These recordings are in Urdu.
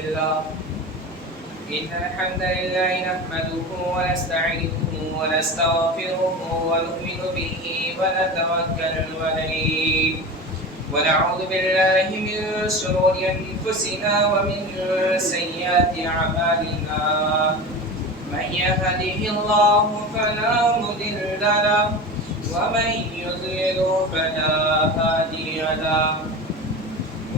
لله إن الحمد لله نحمده ونستعينه ونستغفره ونؤمن به ونتوكل عليه ونعوذ بالله من شرور أنفسنا ومن سيئات أعمالنا من يهده الله فلا مضل له ومن يضلل فلا هادي له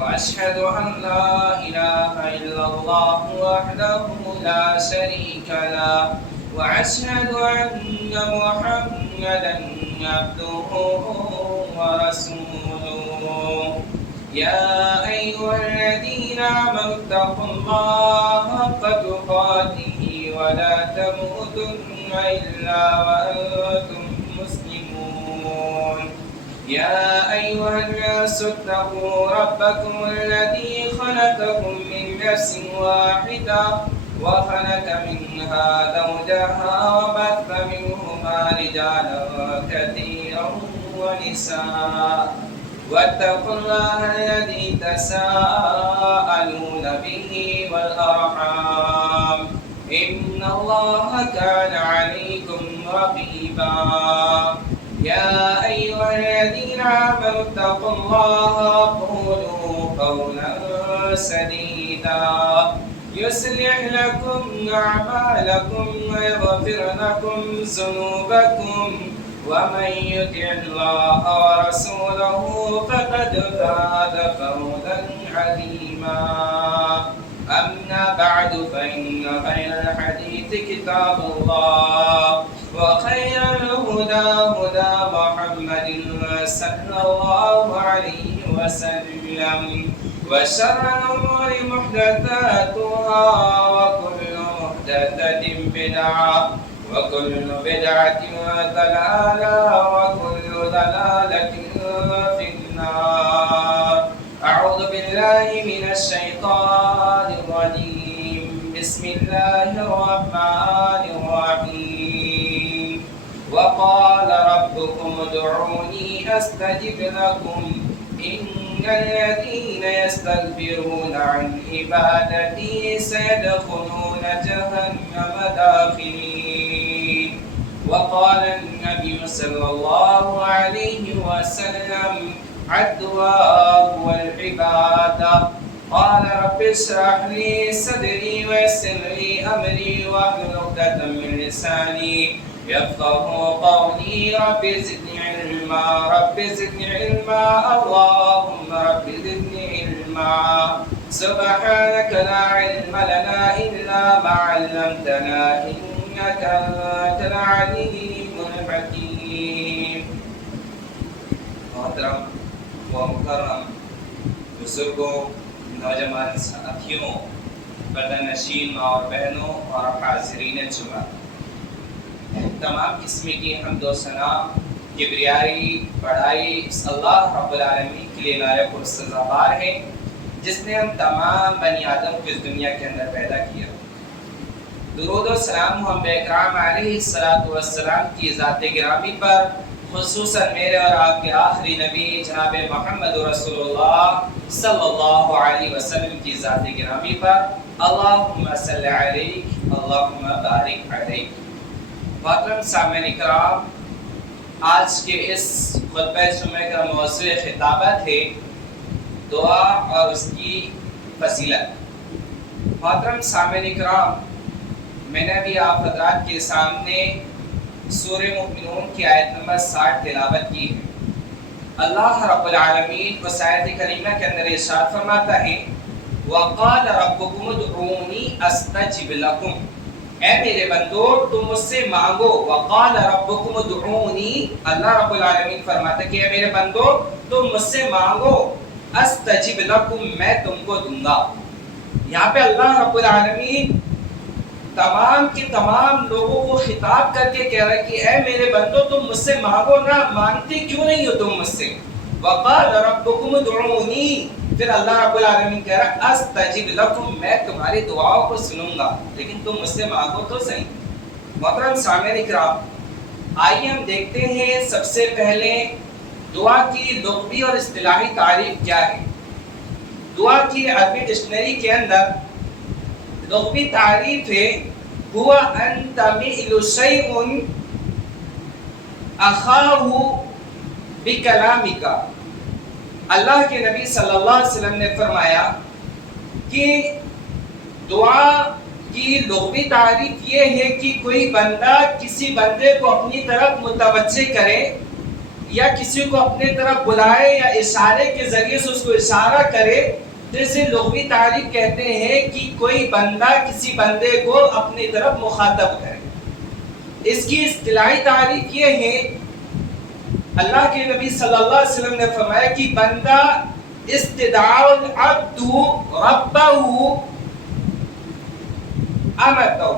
وأشهد أن لا إله إلا الله وحده لا شريك له وأشهد أن محمدا عبده ورسوله يا أيها الذين آمنوا اتقوا الله حق تقاته ولا تموتن إلا وأنتم مسلمون يا أيها الناس اتقوا ربكم الذي خلقكم من نفس واحدة وخلق منها زوجها وبث منهما رجالا كثيرا ونساء واتقوا الله الذي تساءلون به والأرحام إن الله كان عليكم رقيبا يا أيها الذين آمنوا اتقوا الله وقولوا قولا سديدا يصلح لكم أعمالكم ويغفر لكم ذنوبكم ومن يطع الله ورسوله فقد فاز فوزا عظيما أما بعد فإن خير الحديث كتاب الله وخير الهدى هدى محمد صلى الله عليه وسلم وشر الأمور محدثاتها وكل محدثة بدعة وكل بدعة ضلالة وكل ضلالة في النار أعوذ بالله من الشيطان الرجيم بسم الله الرحمن الرحيم وقال ربكم ادعوني أستجب لكم إن الذين يستكبرون عن عبادتي سيدخلون جهنم داخلين وقال النبي صلى الله عليه وسلم الدعاء والعبادة قال رب اشرح لي صدري ويسر لي أمري واحلل عقدة من لساني يفقه قولي رب زدني علما رب زدني علما اللهم رب زدني علما سبحانك لا علم لنا إلا ما علمتنا إنك أنت العليم الحكيم. محترم و مکرم بزرگوں، نوجوان ساتھیوں، پردہ نشین ماں اور بہنوں اور حاضرین جمعہ، تمام قسم کی حمد و ثنا، کبریائی، بڑائی اس اللہ رب العالمین کے لیے لائق اور سزاوار ہے جس نے ہم تمام بنی آدم کو اس دنیا کے اندر پیدا کیا۔ درود و سلام محمد اکرام علیہ السلام کی ذات گرامی پر، خصوصاً میرے اور آپ کے آخری نبی جناب محمد رسول اللہ صلی اللہ علیہ وسلم کی ذات گرامی پر، اللہم صلی علیہ اللہم بارک علیہ۔ محترم سامعین اکرام، آج کے اس خطبہ جمعہ کا موضوع خطابت ہے دعا اور اس کی فضیلت۔ محترم سامعین اکرام، میں نے بھی آپ حضرات کے سامنے سورہ مومنون کی آیت نمبر 60 تلاوت کی ہے۔ اللہ رب العالمین اس آیت کریمہ کے اندر ارشاد فرماتا ہے وَقَالَ رَبُّكُمُ ادْعُونِي أَسْتَجِبْ لَكُمْ، اے میرے بندو تم مجھ سے مانگو۔ وَقَالَ رَبُّكُمُ ادْعُونِي، اللہ رب العالمین فرماتا ہے کہ اے میرے بندو تم مجھ سے مانگو، أَسْتَجِبْ لَكُمْ، میں تم کو دوں گا۔ یہاں پہ اللہ رب العالمین تمام کے تمام لوگوں کو خطاب کر کے کہہ رہا ہے کہ اے میرے بندو تم مجھ سے مانگو نا، مانگتے کیوں نہیں ہو تم مجھ سے؟ وَقَالَ رَبُّكُمُ ادْعُونِي، پھر اللہ رب العالمین کہہ رہا ہے أَسْتَجِبْ لَكُمْ، میں تمہاری دعاؤں کو سنوں گا، لیکن تم مجھ سے مانگو تو صحیح۔ محترم سامعین اکرام، آئیے ہم دیکھتے ہیں سب سے پہلے دعا کی لغوی اور اصطلاحی تعریف کیا ہے۔ دعا کی عربی ڈکشنری کے اندر لغوی تعریف ہے ہوا ان تمیل شیء اخاہ بکلامک. اللہ کے نبی صلی اللہ علیہ وسلم نے فرمایا کہ دعا کی لغوی تعریف یہ ہے کہ کوئی بندہ کسی بندے کو اپنی طرف متوجہ کرے یا کسی کو اپنے طرف بلائے یا اشارے کے ذریعے سے اس کو اشارہ کرے. جیسے لغوی تعریف کہتے ہیں کہ کوئی بندہ کسی بندے کو اپنی طرف مخاطب کرے. اس کی اصطلاحی تعریف یہ ہے، اللہ کے نبی صلی اللہ علیہ وسلم نے فرمایا کہ بندہ استدعاء العبد ربہ امتہ.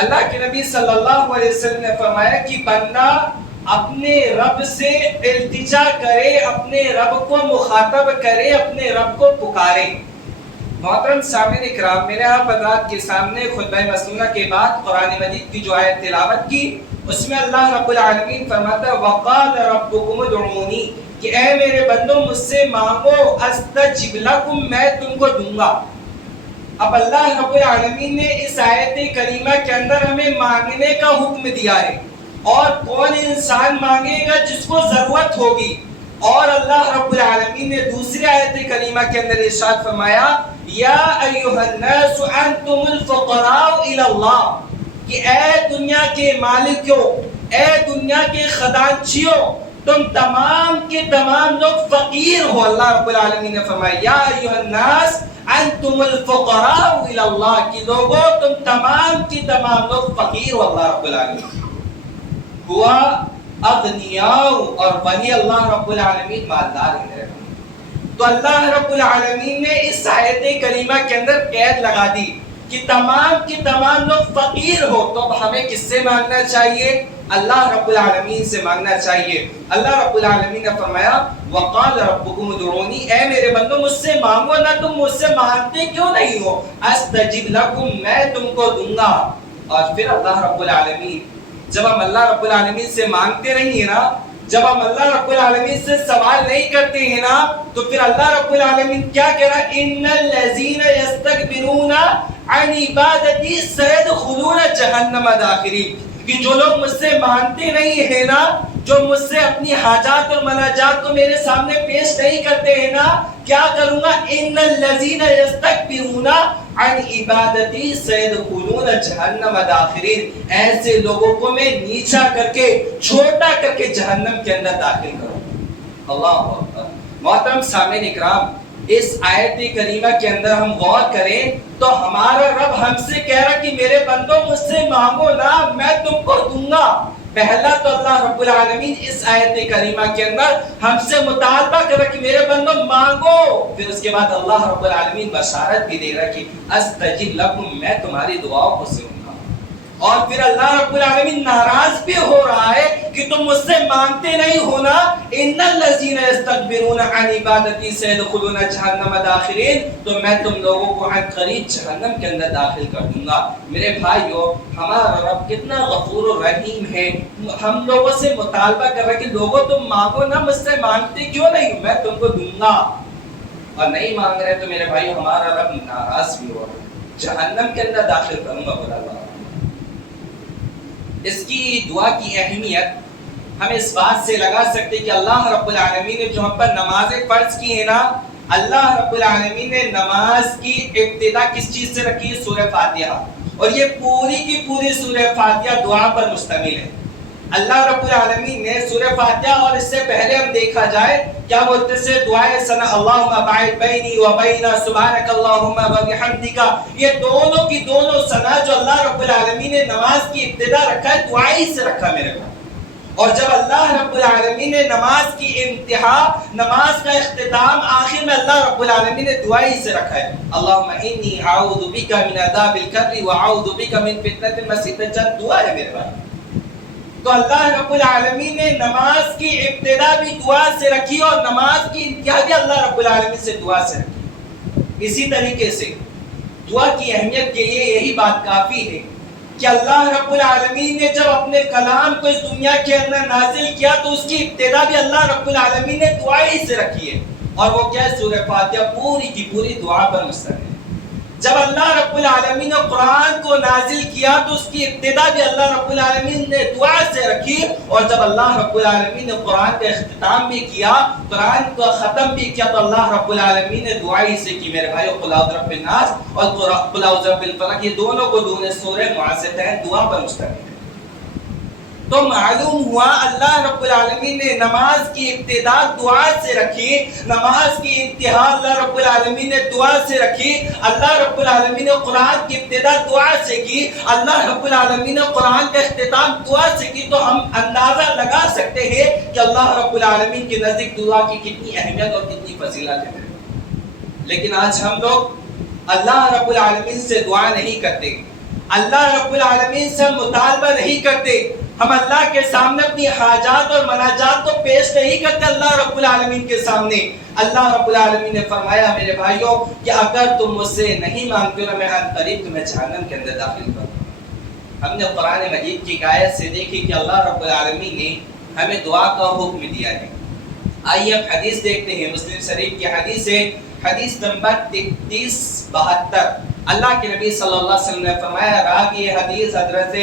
اللہ کے نبی صلی اللہ علیہ وسلم نے فرمایا کہ بندہ اپنے رب سے التجا کرے، اپنے رب کو مخاطب کرے، اپنے رب کو پکارے. محترم سامعین اکرام، میں نے آپ حضرات کے سامنے خطبہ مسنونہ کے بعد قرآن مجید کی جو آیت تلاوت کی، اس میں اللہ رب العالمین فرماتا ہے وَقَالَ رَبُّكُمُ ادْعُونِي کہ اے میرے بندوں مجھ سے مانگو استجب لکم میں تم کو دوں گا. اب اللہ رب العالمین نے اس آیت کریمہ کے اندر ہمیں مانگنے کا حکم دیا ہے، اور کون انسان مانگے گا جس کو ضرورت ہوگی. اور اللہ رب العالمین نے دوسری آیت کریمہ کے اندر ارشاد فرمایا یا ایھا الناس انتم الفقراء الی اللہ کہ اے دنیا کے مالکوں، اے دنیا کے خزانچیوں، تم تمام کے تمام لوگ فقیر ہو. اللہ رب العالمین نے فرمایا یا ایھا الناس انتم الفقراء الی اللہ کہ لوگوں تم تمام کی تمام لوگ فقیر ہو. اللہ رب العالمین ہوا اغنیاء اور وہی اللہ رب العالمین مالدار ہے. تو اللہ رب العالمین نے اس آیت کریمہ کے اندر قید لگا دی کہ تمام کی تمام لوگ فقیر ہو. تو اب ہمیں کس سے مانگنا چاہیے؟ اللہ رب العالمین سے مانگنا چاہیے. اللہ رب العالمین نے فرمایا وَقَالَ رَبُّكُمُ ادْعُونِي اے میرے بندوں مجھ سے مانگو نا، تم مجھ سے مانگتے کیوں نہیں ہو؟ استجب لکم میں تم کو دوں گا. اور پھر اللہ رب العالمین جب ہم اللہ رب العالمین سے مانگتے نہیں ہیں نا، جب ہم اللہ رب العالمین سے سوال نہیں کرتے ہیں نا، تو پھر اللہ رب العالمین کیا کہہ رہا ہے ان الذین یستکبرون عن عبادتی سیدخلون جہنم داخرین کہ جو لوگ مجھ سے مانتے نہیں ہیں نا، جو مجھ سے اپنی حاجات اور مناجات کو میرے سامنے پیش نہیں کرتے ہیں نا، کیا کروں گا ان الذین یستکبرون عن عبادتی سیدخلون جہنم داخرین ایسے لوگوں کو میں نیچا کر کے چھوٹا کر کے جہنم کے اندر داخل کروں. اللہ اکبر. محترم سامعین اکرام، اس آیت کریمہ کے اندر ہم غور کریں تو ہمارا رب ہم سے کہہ رہا کہ میرے بندوں مجھ سے مانگو نا میں تم کو دوں گا. پہلا تو اللہ رب العالمین اس آیت کریمہ کے اندر ہم سے مطالبہ کر رہا کہ میرے بندوں مانگو. پھر اس کے بعد اللہ رب العالمین بشارت بھی دے رہا کہ استجب لکم میں تمہاری دعاؤں کو سنوں گا. اور پھر اللہ رب العالمین ناراض بھی ہو رہا ہے کہ تم مجھ سے مانگتے نہیں ہونا. ان الذین یستکبرون عن عبادتی سیدخلون جہنم داخرین تو میں تم لوگوں کو عن قریب جہنم کے اندر داخل کر دوں گا. میرے بھائیو ہمارا رب کتنا غفور و رحیم ہے. ہم لوگوں سے مطالبہ کر رہا ہے کہ لوگوں تم مانگو نا، مجھ سے مانگتے کیوں نہیں، میں تم کو دوں گا. اور نہیں مانگ رہے تو میرے بھائیو ہمارا رب ناراض بھی ہو رہا ہے، جہنم کے اندر داخل کروں گا بولا اللہ. اس کی دعا کی اہمیت ہم اس بات سے لگا سکتے کہ اللہ رب العالمین نے جو ہم پر نمازیں فرض کی ہیں نا، اللہ رب العالمین نے نماز کی ابتدا کس چیز سے رکھی ہے؟ سورہ فاتحہ. اور یہ پوری کی پوری سورہ فاتحہ دعا پر مشتمل ہے. اللہ رب العالمین نے سورہ فاتحہ اور اس سے پہلے ہم دیکھا جائے کیا بولتے سے دعائے ثنا اللہم باعد بینی و بین سبحانک اللہم و بحمدک، یہ دونوں کی دونوں ثنا جو اللہ رب العالمین نے نماز کی ابتدا رکھا ہے دعائی سے رکھا میرے کو. اور جب اللہ رب العالمین نے نماز کی انتہا، نماز کا اختتام آخر میں اللہ رب العالمین نے دعائی سے رکھا ہے اللہم انی اعوذ بک من عذاب القبر و اعوذ بک من فتنۃ المسیح الدجال. دعا ہے میرے بھائی. تو اللہ رب العالمین نے نماز کی ابتدا بھی دعا سے رکھی اور نماز کی انتہا بھی اللہ رب العالمین سے دعا سے رکھی. اسی طریقے سے دعا کی اہمیت کے لیے یہی بات کافی ہے کہ اللہ رب العالمین نے جب اپنے کلام کو اس دنیا کے اندر نازل کیا تو اس کی ابتدا بھی اللہ رب العالمین نے دعا ہی سے رکھی ہے. اور وہ کیا ہے؟ سورہ فاتحہ پوری کی پوری دعا پر مشتمل ہے. جب اللہ رب العالمین نے قرآن کو نازل کیا تو اس کی ابتدا بھی اللہ رب العالمین نے دعا سے رکھی، اور جب اللہ رب العالمین نے قرآن کا اختتام بھی کیا، قرآن کو ختم بھی کیا، تو اللہ رب العالمین نے دعا ہی سے کی۔ میرے بھائیو، قل اعوذ برب الناس اور قل اعوذ برب الفلق، یہ دونوں کو دونوں سورہ معوذتین دعا پر مشتمل ہے۔ تو معلوم ہوا اللہ رب العالمین نے نماز کی ابتدا دعا سے رکھی، نماز کی انتہا اللہ رب العالمین نے دعا سے رکھی، اللہ رب العالمین نے قرآن کی ابتدا دعا سے کی، اللہ رب العالمین نے قرآن کا اختتام دعا سے کی، تو ہم اندازہ لگا سکتے ہیں کہ اللہ رب العالمین کے نزدیک دعا کی کتنی اہمیت اور کتنی فضیلت ہے۔ لیکن آج ہم لوگ اللہ رب العالمین سے دعا نہیں کرتے، اللہ رب العالمین سے مطالبہ نہیں کرتے، ہم اللہ کے سامنے اپنی حاجات اور مناجات کو پیش نہیں کرتے اللہ رب العالمین کے سامنے۔ اللہ رب العالمین نے فرمایا میرے بھائیوں کہ اگر تم مجھ سے نہیں مانگتے ہو، میں عن قریب تمہیں جہنم کے اندر داخل کروں۔ ہم نے قرآن مجید کی آیت سے دیکھی کہ اللہ رب العالمین نے ہمیں دعا کا حکم دیا ہے۔ آئیے اب حدیث دیکھتے ہیں، مسلم شریف کی حدیث ہے، حدیث نمبر 3372۔ اللہ کے نبی صلی اللہ علیہ وسلم نے فرمایا، راوی حدیث حضرت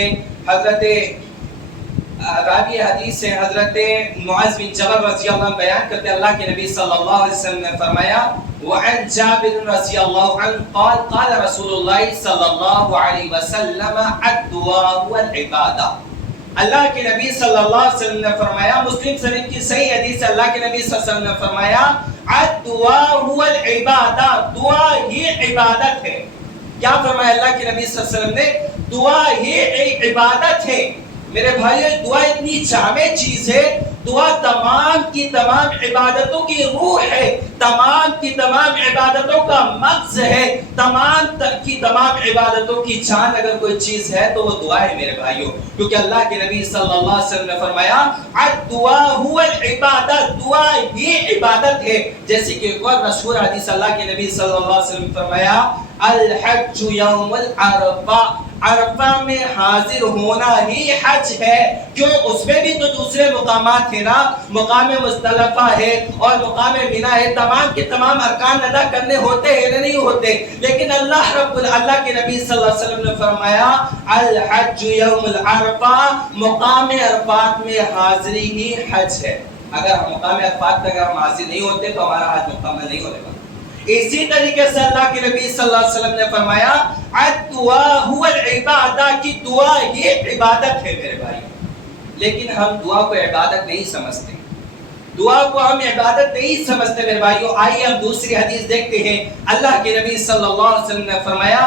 معاذ بن جبل رضی اللہ عنہ بیان کرتے ہیں، اللہ کے نبی صلی اللہ علیہ وسلم نے فرمایا، وعن جابر رضی اللہ عنہ قال قال رسول اللہ صلی اللہ علیہ وسلم الدعاء والعبادہ۔ اللہ کے نبی صلی اللہ علیہ وسلم نے فرمایا، مسلم شریف کی صحیح حدیث ہے، اللہ کے نبی صلی اللہ علیہ وسلم نے فرمایا الدعاء والعبادہ، دعا ہی عبادت ہے۔ کیا فرمایا اللہ کے نبی صلی اللہ علیہ وسلم نے؟ دعا ہی عبادت ہے۔ میرے بھائیو، دعا اتنی جامع چیز ہے، دعا تمام کی تمام عبادتوں کی روح ہے، تمام کی تمام عبادتوں کا مغز ہے، تمام کی تمام عبادتوں کی جان اگر کوئی چیز ہے تو وہ دعا ہے میرے بھائیو، کیونکہ اللہ کے نبی صلی اللہ علیہ وسلم نے فرمایا الدعاء هو العبادہ، دعا ہی عبادت ہے۔ جیسے کہ ایک اور مشہور حدیث اللہ کے نبی صلی اللہ علیہ وسلم نے فرمایا الحج یوم العرفہ، عرفہ میں حاضر ہونا ہی حج ہے۔ کیوں؟ اس میں بھی تو دوسرے مقامات ہیں نا، مقام مزدلفہ ہے اور مقام مینا ہے، تمام کے تمام ارکان ادا کرنے ہوتے ہیں یا نہیں ہوتے، لیکن اللہ کے نبی صلی اللہ علیہ وسلم نے فرمایا الحج یوم العرفہ، مقام عرفات میں حاضری ہی حج ہے۔ اگر ہم مقام عرفات پہ اگر ہم حاضر نہیں ہوتے تو ہمارا حج مکمل نہیں ہونے والا۔ اسی طریقے سے اللہ کے نبی صلی اللہ علیہ وسلم نے فرمایا الدعاء هو العبادہ، کی دعا یہ عبادت ہے میرے بھائی۔ لیکن ہم دعا کو عبادت نہیں سمجھتے، دعا کو ہم عبادت نہیں سمجھتے میرے بھائیو۔ آئیے ہم دوسری حدیث دیکھتے ہیں، اللہ کے نبی صلی اللہ علیہ وسلم نے فرمایا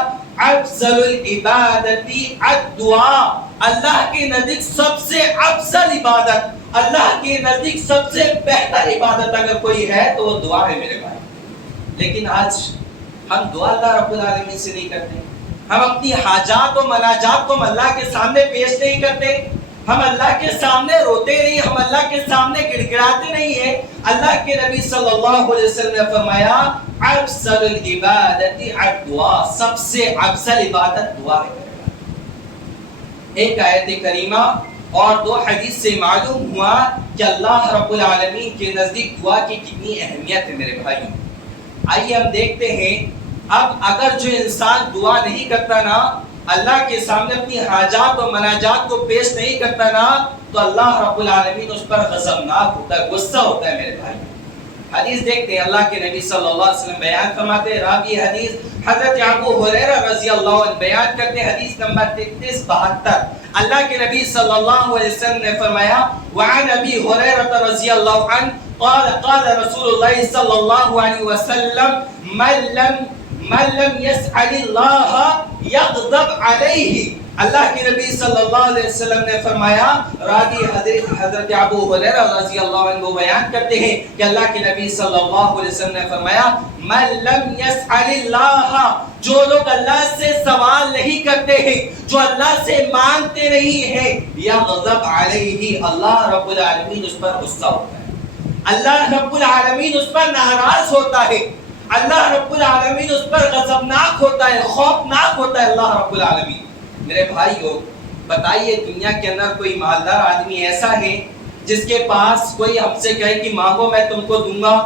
افضل العبادت الدعاء، اللہ کے نزدیک سب سے افضل عبادت، اللہ کے نزدیک سب سے بہتر عبادت اگر کوئی ہے تو وہ دعا ہے میرے بھائی۔ لیکن آج ہم دعا اللہ رب العالمین سے نہیں کرتے، ہم اپنی حاجات و مناجات کو اللہ کے سامنے پیش نہیں کرتے، ہم اللہ کے سامنے روتے نہیں، ہم اللہ کے سامنے گڑ گڑاتے نہیں ہیں۔ اللہ کے نبی صلی اللہ علیہ وسلم نے فرمایا افضل العبادت الدعاء، سب سے افضل عبادت دعا ہے۔ ایک آیت کریمہ اور دو حدیث سے معلوم ہوا کہ اللہ رب العالمین کے نزدیک دعا کی کتنی اہمیت ہے میرے بھائیوں۔ آئیے ہم دیکھتے ہیں، اب اگر جو انسان دعا نہیں کرتا نا، اللہ کے سامنے اپنی حاجات و مناجات کو پیش نہیں کرتا نا، تو اللہ رب العالمین اس پر غضبناک ہوتا ہے، غصہ ہوتا ہے میرے بھائی۔ حدیث دیکھتے ہیں، اللہ کے نبی صلی اللہ علیہ وسلم بیان فرماتے ہیں، راوی حدیث حضرت ابو ہریرہ رضی اللہ عنہ بیان کرتے ہیں، حدیث نمبر 3372۔ اللہ کے نبی صلی اللہ علیہ وسلم نے فرمایا وعن ابی ہریرہ رضی اللہ عنہ قال قال رسول اللہ صلی اللہ علیہ وسلم من لم يسأل اللہ یغضب علیہ۔ اللہ کے نبی صلی اللہ علیہ وسلم نے فرمایا، راوی حضرت ابو ہریرہ رضی اللہ عنہ بیان کرتے ہیں کہ اللہ کے نبی صلی اللہ علیہ وسلم نے فرمایا من لم يسأل اللہ، جو لوگ اللہ سے سوال نہیں کرتے ہیں، جو اللہ سے مانگتے نہیں ہیں، یغضب علیہ، اللہ رب العالمین اس پر غصہ ہوتا ہے، اللہ رب العالمین اس پر ناراض ہوتا ہے، اللہ رب العالمین اس پر غضبناک ہوتا ہے، خوفناک ہوتا ہے اللہ رب العالمین۔ میرے بھائیو بتائیے، دنیا کے اندر کوئی مالدار آدمی ایسا ہے جس کے پاس کوئی ہم سے کہے کہ مانگو میں تم کو دوں گا؟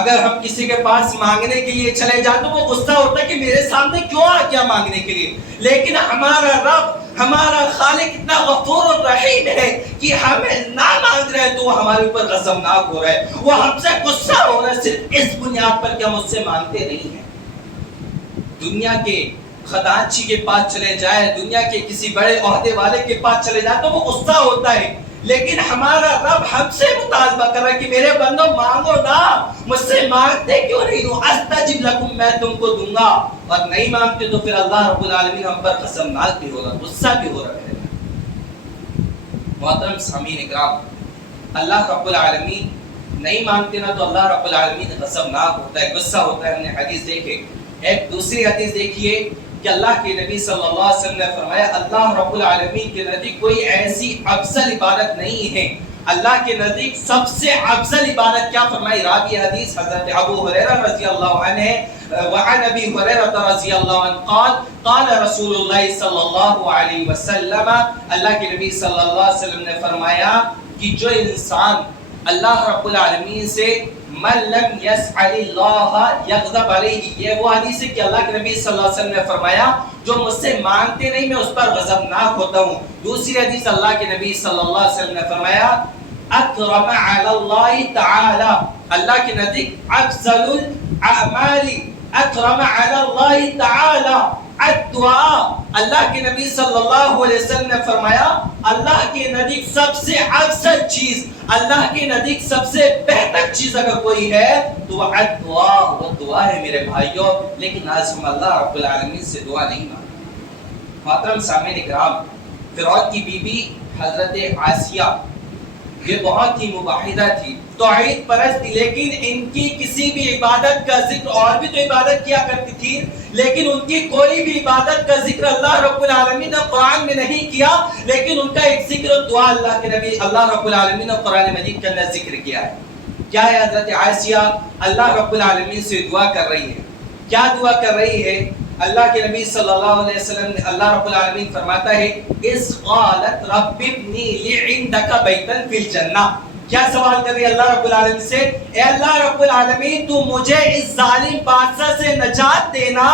اگر ہم کسی کے پاس مانگنے کے لیے چلے جائیں تو وہ غصہ ہوتا ہے کہ میرے سامنے کیوں آ گیا مانگنے کے لیے. لیکن ہمارا رب، ہمارا خالق اتنا غفور اور رحیم ہے کہ ہمیں نہ مانگ رہے تو وہ ہمارے اوپر غضبناک ہو رہا ہے، وہ ہم سے غصہ ہو رہا ہے صرف اس بنیاد پر کہ ہم اس سے مانگتے نہیں ہیں. دنیا کے خزانچی کے پاس چلے جائے، دنیا کے کسی بڑے عہدے والے کے پاس چلے جائے تو وہ غصہ ہوتا ہے، لیکن ہمارا رب ہم سے مطالبہ کر رہا ہے کہ میرے بندو مانگو نا، مجھ سے مانگتے کیوں نہیں ہو؟ استجب لکم، میں تم کو دوں گا. اور نہیں مانگتے تو پھر اللہ رب العالمین ہم پر غضبناک بھی ہو رہا، غصہ بھی ہو رہا ہے. محترم سامعین اکرام، اللہ رب العالمین نہیں مانگتے نا تو اللہ رب العالمین غضبناک ہوتا ہے، غصہ ہوتا ہے. ہم نے حدیث دیکھے. ایک دوسری حدیث دیکھیے کہ اللہ کے نبی صلی اللہ علیہ وسلم نے فرمایا اللہ رب العالمین کے نزدیک کوئی ایسی افضل عبادت نہیں ہے. اللہ کے نزدیک سب سے افضل عبادت کیا فرمائی؟ راوی حدیث حضرت ابو ہریرہ رضی اللہ عنہ وعن ابی ہریرہ رضی اللہ عنہ قال قال رسول اللہ صلی اللہ علیہ وسلم، اللہ کے نبی صلی اللہ علیہ وسلم نے فرمایا کہ جو انسان اللہ رب العالمین سے من لم يسأل اللہ یغضب علیہ، یہ وہ حدیث ہے کہ اللہ کے نبی صلی اللہ علیہ وسلم نے فرمایا جو مجھ سے مانگتے نہیں میں اس پر غضبناک ہوتا ہوں. دوسری حدیث اللہ کے نبی صلی اللہ علیہ وسلم نے فرمایا اکرم علی اللہ تعالی، اللہ کے نزدیک افضل الاعمال اکرم علی اللہ تعالی الدعاء. اللہ کے نبی صلی اللہ علیہ وسلم نے فرمایا اللہ کے نزدیک سب سے افضل چیز، اللہ کے نزدیک سب سے بہتر چیز اگر کوئی ہے تو وہ دعا، وہ دعا ہے میرے بھائیوں. لیکن آج ہم اللہ رب العالمین سے دعا نہیں مانگتے. محترم سامعین اکرام، فرعون کی بیوی حضرت آسیہ یہ بہت ہی مباحدہ تھی، توحید پرست تھی، لیکن ان کی کسی بھی عبادت کا ذکر، اور بھی تو عبادت کیا کرتی تھی لیکن ان کی کوئی بھی عبادت کا ذکر اللہ رب العالمین نے قرآن میں نہیں کیا، لیکن ان کا ایک ذکر دعا اللہ کے نبی اللہ رب العالمین نے قرآن مجید کے اندر ذکر کیا ہے. کیا ہے؟ حضرت عائشہ اللہ رب العالمین سے دعا کر رہی ہے. کیا دعا کر رہی ہے؟ اللہ کے نبی صلی اللہ علیہ وسلم نے اللہ رب العالمین فرماتا ہے اذ قالت رب ابنی لی عندک بیتا فی الجنہ. کیا سوال کر رہی ہے اللہ رب العالمین سے؟ اے اللہ رب العالمین تو مجھے اس ظالم بادشاہ سے نجات دینا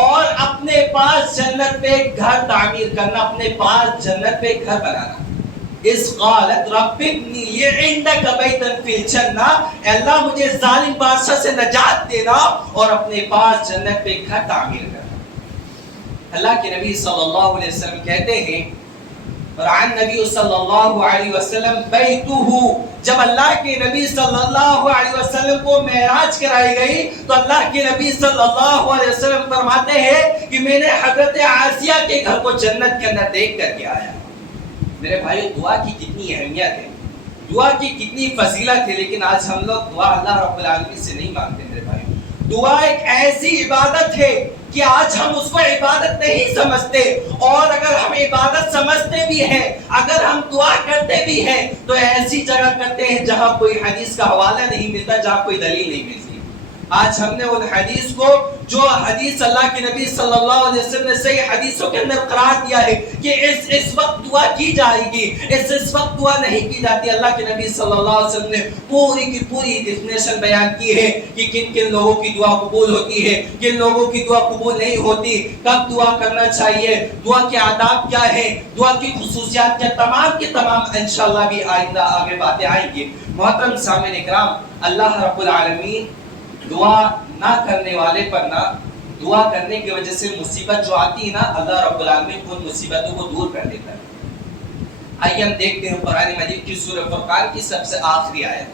اور اپنے پاس جنت پہ گھر تعمیر کرنا، اپنے پاس جنت پہ گھر بنانا. اس قالت رب ابنی لی عندک بیتا فی الجنہ، اے اللہ مجھے ظالم بادشاہ سے نجات دینا اور اپنے پاس جنت پہ گھر تعمیر کرنا. اللہ کے نبی صلی اللہ علیہ وسلم کہتے ہیں اور عن نبی صلی اللہ علیہ وسلم بیتہ، جب اللہ کے نبی صلی اللہ علیہ وسلم کو معراج کرائی گئی تو اللہ کے نبی صلی اللہ علیہ وسلم فرماتے ہیں کہ میں نے حضرت عائشہ کے گھر کو جنت کے اندر دیکھ کر کے آیا. میرے بھائیو دعا کی کتنی اہمیت ہے، دعا کی کتنی فضیلت ہے، لیکن آج ہم لوگ دعا اللہ رب العالمین سے نہیں مانگتے. میرے بھائیو دعا ایک ایسی عبادت ہے کہ آج ہم اس کو عبادت نہیں سمجھتے، اور اگر ہم عبادت سمجھتے بھی ہیں، اگر ہم دعا کرتے بھی ہیں تو ایسی جگہ کرتے ہیں جہاں کوئی حدیث کا حوالہ نہیں ملتا، جہاں کوئی دلیل نہیں ملتی. آج ہم نے ان حدیث کو جو حدیث اللہ کے نبی صلی اللہ علیہ وسلم نے صحیح حدیثوں کے اندر قرار دیا ہے کہ اس وقت دعا کی جائے گی، اس وقت دعا نہیں کی جاتی. اللہ کے نبی صلی اللہ علیہ وسلم نے پوری کی پوری ڈیفینیشن بیان کی ہے کہ کن کن لوگوں کی دعا قبول ہوتی ہے، کن لوگوں کی دعا قبول نہیں ہوتی، کب دعا کرنا چاہیے، دعا کے آداب کیا ہے، دعا کی خصوصیات کیا، تمام کے تمام انشاءاللہ بھی آئندہ آگے باتیں آئیں گی. محترم سامعین اکرام، اللہ رب العالمین دعا نہ کرنے والے پر نہ دعا کرنے کی وجہ سے مصیبت جو آتی ہے نا، اللہ رب العالمین ان مصیبتوں کو دور کر دیتا ہے. آئیے ہم دیکھتے ہیں قرآن مجید کی سورہ فرقان کی سب سے آخری آیت.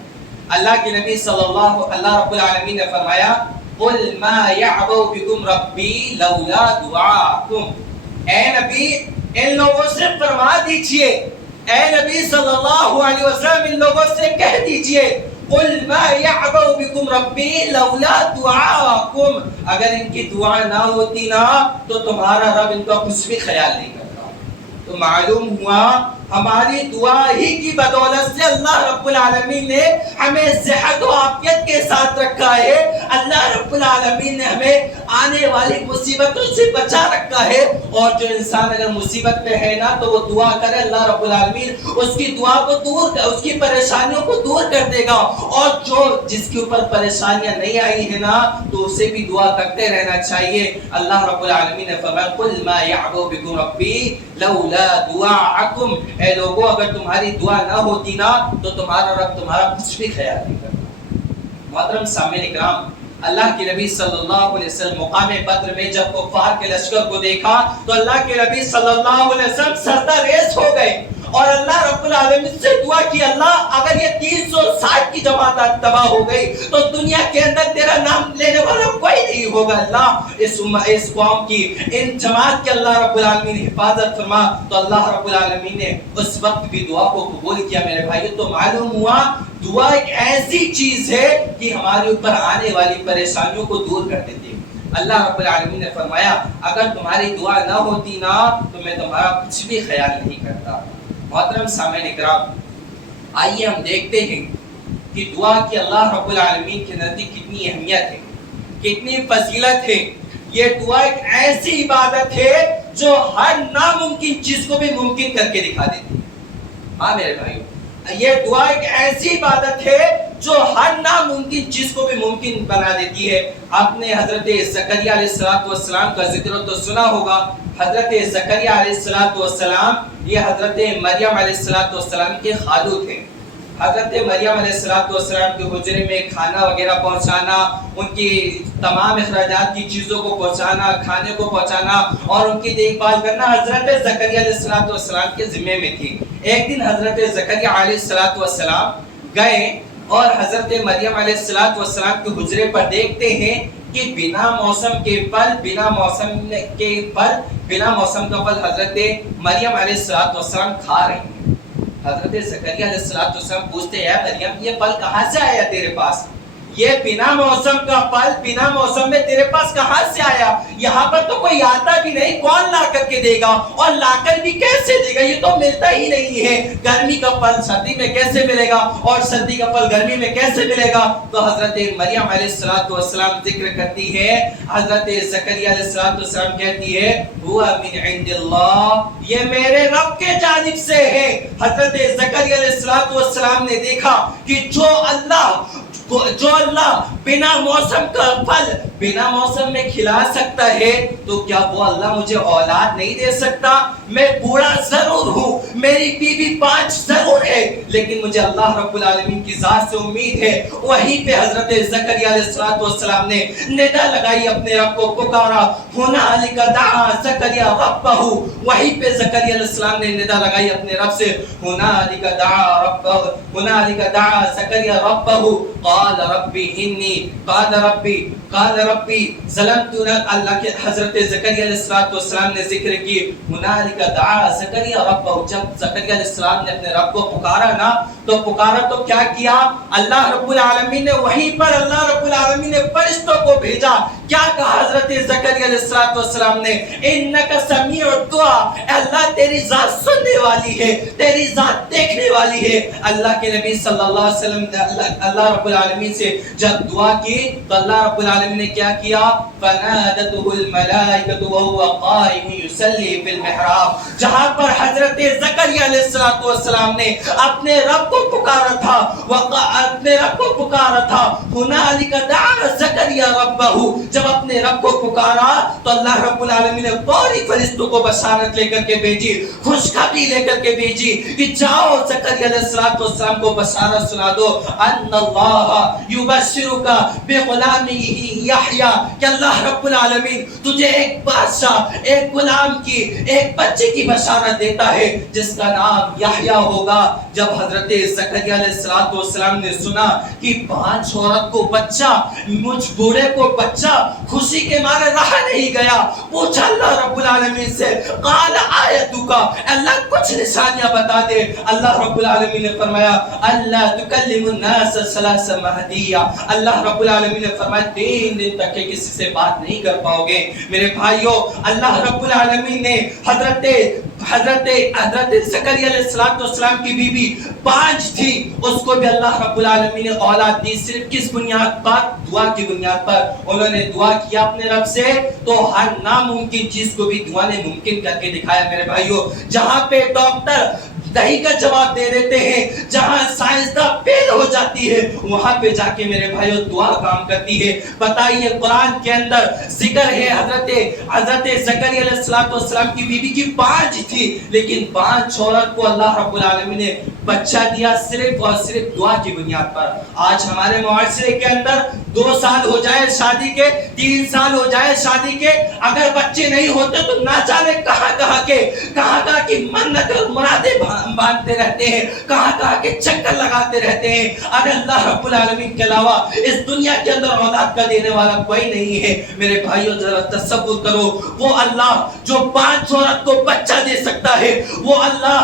اللہ کے نبی صلی اللہ رب العالمین نے فرمایا قل ما یعبؤ بکم ربی لولا دعاکم. اے نبی ان لوگوں سے فرما دیجئے، اے نبی صلی اللہ علیہ وسلم ان لوگوں سے کہہ دیجئے قل ما یعبؤ بکم ربی لولا دعاکم، اگر ان کی دعا نہ ہوتی نا تو تمہارا رب ان کا کچھ بھی خیال نہیں کرتا. تو معلوم ہوا ہماری دعا ہی کی بدولت سے اللہ رب العالمین نے ہمیں صحت و عافیت کے ساتھ رکھا ہے. اللہ رب العالمین العالمین نے ہمیں آنے والی مصیبتوں سے بچا رکھا ہے. اور جو انسان اگر مصیبت میں ہے نا تو وہ دعا کرے, اللہ رب العالمین اس کی دعا کو دور کر, اس کی پریشانیوں کو دور کر دے گا. اور جو جس کے اوپر پریشانیاں نہیں آئی ہیں نا تو اسے بھی دعا کرتے رہنا چاہیے. اللہ رب العالمین نے فرمایا قل ما یعبو بکم ربی لولا دعاءکم, اے لوگوں اگر تمہاری دعا نہ ہوتی نا تو تمہارا رب تمہارا کچھ بھی خیال نہیں کرتا. محترم سامعین اکرام, اللہ کے نبی صلی اللہ علیہ وسلم مقام بدر میں جب کفار کے لشکر کو دیکھا تو اللہ کے نبی صلی اللہ علیہ وسلم سجدہ ریز ہو گئے اور اللہ رب العالمین سے دعا کی, اللہ اگر یہ 360 کی جماعت تباہ ہو گئی تو دنیا کے اندر تیرا نام لینے والا کوئی نہیں ہوگا. اللہ اس قوم کی ان جماعت کے اللہ رب العالمین حفاظت فرما. تو اللہ رب العالمین نے اس وقت بھی دعا کو قبول کیا. میرے بھائیو, تو معلوم ہوا دعا ایک ایسی چیز ہے کہ ہمارے اوپر آنے والی پریشانیوں کو دور کر دیتی ہے. اللہ رب العالمین نے فرمایا اگر تمہاری دعا نہ ہوتی نا تو میں تمہارا کچھ بھی خیال نہیں کرتا. محترم سامعین اکرام, آئیے ہم دیکھتے ہیں کہ دعا کی اللہ رب العالمین کے نزدیک کتنی اہمیت ہے, کتنی فضیلت ہے. یہ دعا ایک ایسی عبادت ہے جو ہر ناممکن چیز کو بھی ممکن کر کے دکھا دیتی ہے. ہاں میرے بھائیو, یہ دعا ایک ایسی عبادت ہے جو ہر ناممکن چیز کو بھی ممکن بنا دیتی ہے. آپ نے حضرت زکریا علیہ السلام کا ذکر تو سنا ہوگا. حضرت زکریا علیہ السلام یہ حضرت مریم علیہ السلام کے خالو تھے. حضرت مریم علیہ السلام کے حجرے میں کھانا وغیرہ پہنچانا, ان کی تمام اخراجات کی چیزوں کو پہنچانا, کھانے کو پہنچانا اور ان کی دیکھ بھال کرنا حضرت زکریا علیہ السلام کے ذمے میں تھی. ایک دن حضرت زکریا علیہ السلام گئے اور حضرت مریم علیہ السلام کے حجرے پر دیکھتے ہیں کہ بنا موسم کا پھل حضرت مریم علیہ السلام کھا رہی ہیں. حضرت زکریا علیہ السلام پوچھتے ہیں مریم یہ پھل کہاں سے آیا تیرے پاس؟ یہ بنا موسم کا پھل بنا موسم میں تیرے پاس کہاں سے آیا؟ یہاں پر تو کوئی آتا بھی نہیں, کون لا کر کے دے گا اور لا کر بھی کیسے دے گا؟ یہ تو ملتا ہی نہیں ہے. گرمی کا پھل سردی میں کیسے ملے گا اور سردی کا پھل گرمی میں کیسے ملے گا؟ تو حضرت مریم علیہ السلام ذکر کرتی ہے, حضرت زکریا علیہ السلام کہتی ہے ہوا من عند اللہ, یہ میرے رب کے جانب سے ہے. حضرت زکریا علیہ السلام نے دیکھا کہ جو اللہ بنا موسم کا پھل بنا موسم میں کھلا سکتا ہے تو کیا وہ اللہ مجھے اولاد نہیں دے سکتا؟ میں بوڑھا ضرور ہوں, میری بیوی 5 ضرور ہے, لیکن مجھے اللہ رب العالمین کی ذات سے امید ہے. وہیں پہ حضرت زکریا علیہ السلام نے ندا لگائی, اپنے رب کو پکارا. ہنالک دعا زکریا ربہ, وہیں پہ زکریا علیہ السلام نے ندا لگائی اپنے رب سے. ہنالک دعا زکریا ربہ قال ربی ظلمت, اللہ کے حضرت زکریا علیہ السلام نے ذکر کی ہنالک دعا زکریا ربہ. جب زکریا علیہ السلام نے اپنے رب کو پکارا نا تو پکارا تو کیا کیا؟ اللہ رب العالمین نے وہیں پر اللہ رب العالمین نے فرشتوں کو بھیجا. کیا کہا حضرت زکریا علیہ السلام نے؟ انک سمیع الدعا, اللہ تیری ذات سننے والی ہے, تیری ذات دیکھنے والی ہے. اللہ کے نبی صلی اللہ علیہ وسلم نے اللہ رب العالمین سے جب دعا کی تو اللہ رب العالمین نے کیا کیا؟ فنادته الملائکۃ وهو قائم یصلی فی المحراب. جہاں پر حضرت زکریا علیہ السلام نے اپنے رب کو پکارا تھا, ہنالک دعا زکریا ربہ, جب اپنے رب کو پکارا تو اللہ رب العالمین نے فوری فرشتوں کو بشارت لے کر کے بھیجی, خوشخبری لے کر کے بھیجی کہ جاؤ زکریا علیہ السلام کو بشارت سنا دو ان اللہ یبشرک بغلام یحییٰ, کہ اللہ رب العالمین تجھے ایک بادشاہ, ایک غلام کی, ایک بچے کی بشارت دیتا ہے جس کا نام یحییٰ ہوگا. جب حضرت زکریا علیہ السلام نے سنا کہ 5 عورت کو بچہ, مجھ بوڑھے کو بچہ, خوشی کے مارے رہا نہیں گیا. پوچھا اللہ رب العالمین سے قال آیتک, اللہ کچھ نشانیاں بتا دے. اللہ رب العالمین نے فرمایا اللہ تکلم الناس 3 مہدیہ, اللہ رب العالمین نے فرمایا 3 دن تک کہ کسی سے بات نہیں کر پاؤ گے. میرے بھائیوں, اللہ رب العالمین نے حضرت حضرت زکریا علیہ السلام کی بیوی 5 تھی، اس کو بھی اللہ رب العالمین نے اولاد دی، صرف کس بنیاد پر؟ دعا کی بنیاد پر۔ انہوں نے دعا کیا اپنے رب سے، تو ہر ناممکن چیز کو بھی دعا نے ممکن کر کے دکھایا میرے بھائیوں۔ جہاں پہ ڈاکٹر دہی کا جواب دے دیتے ہیں، جہاں سائنسداں فیل ہو جاتی ہے، وہاں پہ جا کے میرے بھائیوں دعا کام کرتی ہے۔ بتائیے قرآن کے اندر ذکر ہے حضرت زکریا علیہ السلام کی بیوی کی 5 تھی، لیکن 5 عورت کو اللہ رب العالمین نے بچہ دیا صرف اور صرف دعا کی بنیاد پر۔ آج ہمارے معاشرے کے اندر 2 سال ہو جائے شادی کے، 3 سال ہو جائے شادی کے، اگر بچے نہیں ہوتے تو نہ جانے کہاں کی منت اور مرادیں باندھتے رہتے ہیں، کہاں کے چکر لگاتے رہتے ہیں۔ اگر اللہ رب العالمین کے علاوہ اس دنیا کے اندر اولاد کا دینے والا کوئی نہیں ہے، میرے بھائیوں ذرا تصور کرو، وہ اللہ جو 5 عورت کو بچہ دے سکتا ہے، وہ اللہ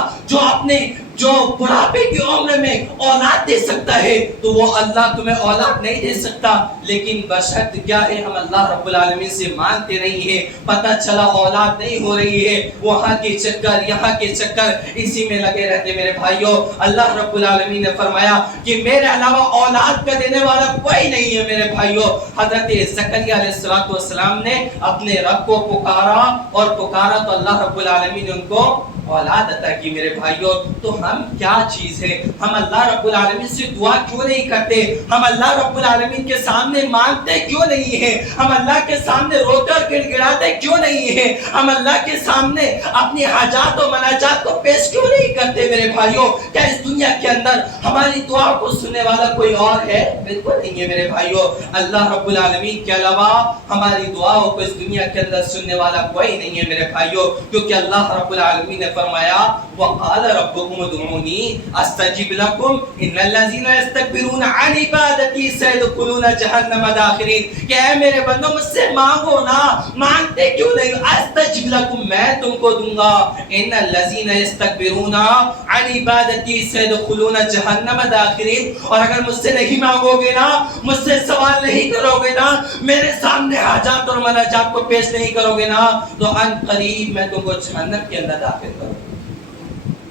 جو بڑھاپے کی عمر میں اولاد دے سکتا ہے، تو وہ اللہ تمہیں اولاد نہیں دے سکتا، لیکن بشرط کیا ہے؟ ہم اللہ رب العالمین سے مانتے نہیں ہیں۔ پتہ چلا اولاد نہیں ہو رہی ہے، وہاں کے چکر یہاں کے چکر اسی میں لگے رہتے میرے بھائیوں۔ اللہ رب العالمین نے فرمایا کہ میرے علاوہ اولاد کا دینے والا کوئی نہیں ہے میرے بھائیوں۔ حضرت زکریا علیہ السلام نے اپنے رب کو پکارا تو اللہ رب العالمین نے ان کو اولاد عطا کی میرے بھائیوں۔ تو ہم کیا چیز ہے؟ ہم اللہ رب العالمین سے دعا کیوں نہیں کرتے؟ ہم اللہ رب العالمین کے سامنے مانگتے کیوں نہیں ہیں؟ ہم اللہ کے سامنے رو کر گڑ گڑاتے کیوں نہیں ہیں؟ ہم اللہ کے سامنے اپنی حاجات و مناجات کو پیش کیوں نہیں کرتے میرے بھائیوں؟ کیا اس دنیا کے اندر ہماری دعا کو سننے والا کوئی اور ہے؟ بالکل نہیں ہے میرے بھائیوں۔ اللہ رب العالمین کے علاوہ ہماری دعاؤں کو اس دنیا کے اندر سننے والا کوئی نہیں ہے میرے بھائیوں، کیونکہ اللہ رب العالمین نے فرمایا وقال ربكم ادعوني استجب لكم ان الذين يستكبرون عن عبادتي سيدخلون جهنم داخرين۔ کہ اے میرے بندوں مجھ سے مانگو نا، مانگتے کیوں نہیں؟ استجب لكم میں تم کو دوں گا، ان الذين يستكبرون عن عبادتي سيدخلون جهنم داخرين۔ اور اگر مجھ سے نہیں مانگو گے نا، مجھ سے سوال نہیں کرو گے نا، میرے سامنے حاجات اور مناجات کو پیش نہیں کرو گے نا، تو ان قریب میں تم کو جہنم کے اندر داخل کروں گا۔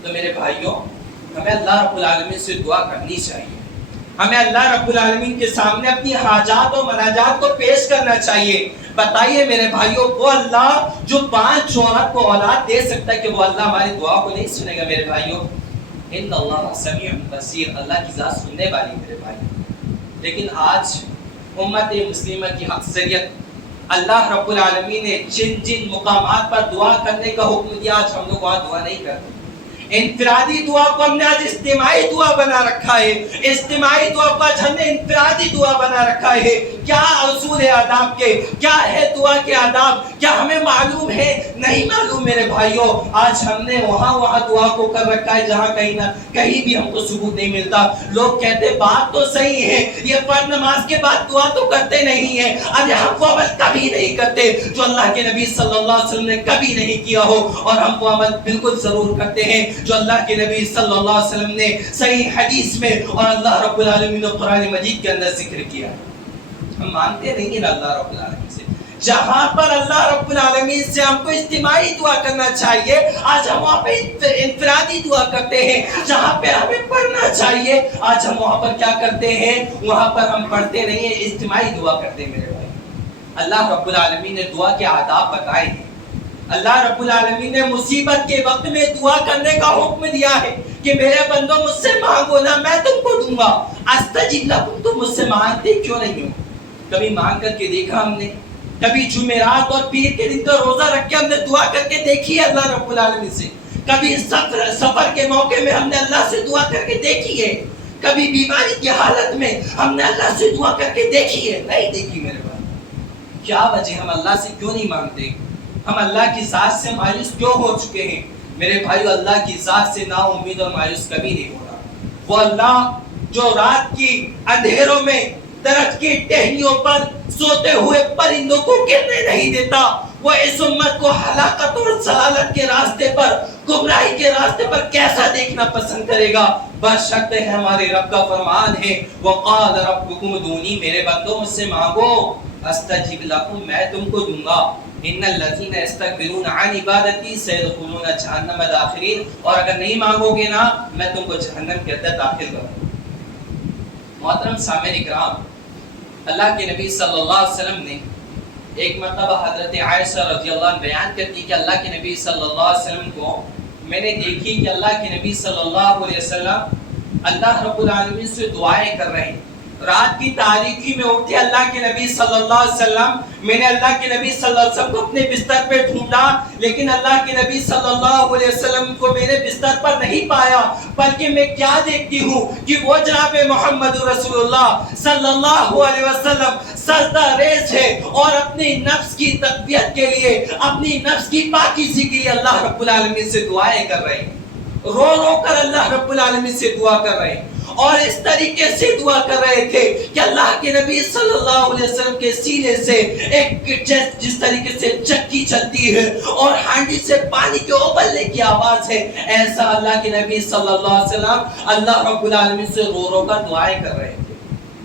تو میرے بھائیوں ہمیں اللہ رب العالمین سے دعا کرنی چاہیے، ہمیں اللہ رب العالمین کے سامنے اپنی حاجات و مناجات کو پیش کرنا چاہیے۔ بتائیے میرے بھائیوں وہ اللہ جو 5 عورت کو اولاد دے سکتا ہے، کہ وہ اللہ ہماری دعا کو نہیں سنے گا میرے بھائیوں؟ ان اللہ سمیع بصیر، اللہ کی ذات سننے والی میرے بھائی۔ لیکن آج امت مسلمہ کی اکثریت اللہ رب العالمین نے جن مقامات پر دعا کرنے کا حکم دیا، آج ہم لوگ وہاں دعا نہیں کرتے۔ انفرادی دعا کو ہم نے آج اجتماعی دعا بنا رکھا ہے، اجتماعی دعا کو آج ہم نے انفرادی دعا بنا رکھا ہے۔ کیا اصول ہے آداب کے؟ کیا ہے دعا کے آداب؟ کیا ہمیں معلوم ہے؟ نہیں معلوم میرے بھائیوں۔ آج ہم نے وہاں دعا کو کر رکھا ہے جہاں کہیں بھی ہم کو ثبوت نہیں ملتا۔ لوگ کہتے بات تو صحیح ہے، یہ فرض نماز کے بعد دعا تو کرتے نہیں ہیں، ارے ہم وہ عمل کبھی نہیں کرتے جو اللہ کے نبی صلی اللہ علیہ وسلم نے کبھی نہیں کیا ہو، اور ہم وہ عمل بالکل ضرور کرتے ہیں جو اللہ کے نبی صلی اللہ علیہ وسلم نے صحیح حدیث میں اور اللہ رب العالمین نے قرآن مجید کے اندر ذکر کیا۔ ہم مانتے نہیں ہیں اللہ رب العالمین سے۔ جہاں پر اللہ رب العالمین سے ہم کو اجتماعی دعا کرنا چاہیے، آج ہم وہاں پہ انفرادی دعا کرتے ہیں۔ جہاں پہ ہمیں پڑھنا چاہیے، آج ہم وہاں پر کیا کرتے ہیں؟ وہاں پر ہم پڑھتے نہیں ہیں، اجتماعی دعا کرتے ہیں میرے بھائی۔ اللہ رب العالمین نے دعا کے آداب بتائے ہیں۔ اللہ رب العالمین نے مصیبت کے وقت میں دعا کرنے کا حکم دیا ہے کہ میرے بندوں مجھ سے مانگو نا، میں تم کو دوں گا۔ استجب لکم، تم مجھ سے مانگتے کیوں نہیں ہو؟ کبھی مانگ کر کے دیکھا ہم نے؟ کبھی جمعرات اور پیر کے دن کا روزہ رکھ کے ہم نے دعا کر کے دیکھی ہے اللہ رب العالمین سے؟ کبھی سفر کے موقع میں ہم نے اللہ سے دعا کر کے دیکھی ہے؟ کبھی بیماری کی حالت میں ہم نے اللہ سے دعا کر کے دیکھی ہے؟ نہیں دیکھی میرے بھائی۔ کیا وجہ؟ ہم اللہ سے کیوں نہیں مانگتے؟ ہم اللہ کی ذات سے مایوس کیوں ہو چکے ہیں؟ میرے بھائیو اللہ کی ذات سے نا امید اور مایوس کبھی نہیں ہونا۔ وہ اللہ جو رات کی اندھیروں میں درخت کی ٹہنیوں پر سوتے ہوئے پرندوں کو گرنے نہیں دیتا، وہ اس امت کو ہلاکت اور ضلالت کے راستے پر، گمراہی کے راستے پر کیسا دیکھنا پسند کرے گا؟ بس شرط ہے ہمارے رب کا فرمان ہے وقال ربکم ادعونی، میرے بندو مجھ سے مانگو، استجب لکم، میں تم کو دوں گا، ان الذین یستکبرون عن عبادتی سیدخلون جہنم داخرین، اور اگر نہیں مانگو گے نا میں تم کو جہنم کے اندر داخل کروں گا۔ محترم سامعین اکرام، اللہ کے نبی صلی اللہ علیہ وسلم نے ایک مرتبہ حضرت عائشہ رضی اللہ عنہ بیان کرتی کہ اللہ کے نبی صلی اللہ علیہ وسلم کو میں نے دیکھی کہ اللہ کے نبی صلی اللہ علیہ وسلم اللہ رب العالمین سے دعائیں کر رہے ہیں، رات کی تاریکی میں اٹھے اللہ کے نبی صلی اللہ علیہ وسلم، میں نے اللہ کے نبی صلی اللہ علیہ وسلم کو اپنے بستر پہ ڈھونڈا، لیکن اللہ کے نبی صلی اللہ علیہ وسلم کو میرے بستر پر نہیں پایا، بلکہ میں کیا دیکھتی ہوں کہ وہ جناب محمد رسول اللہ صلی اللہ علیہ وسلم سجدہ ریز ہے اور اپنی نفس کی تقویت کے لیے، اپنی نفس کی پاکیزگی کے لیے اللہ رب العالمین سے دعائیں کر رہے ہیں، رو رو کر اللہ رب العالمین سے دعا کر رہے ہیں، اور اس طریقے سے دعا کر رہے تھے کہ اللہ کے نبی صلی اللہ علیہ وسلم کے سینے سے ایک جس طریقے سے چکی چلتی ہے اور ہانڈی سے پانی کے ابلنے کی آواز ہے، ایسا اللہ کے نبی صلی اللہ علیہ وسلم اللہ رب العالمین سے رو رو کر دعائیں کر رہے تھے۔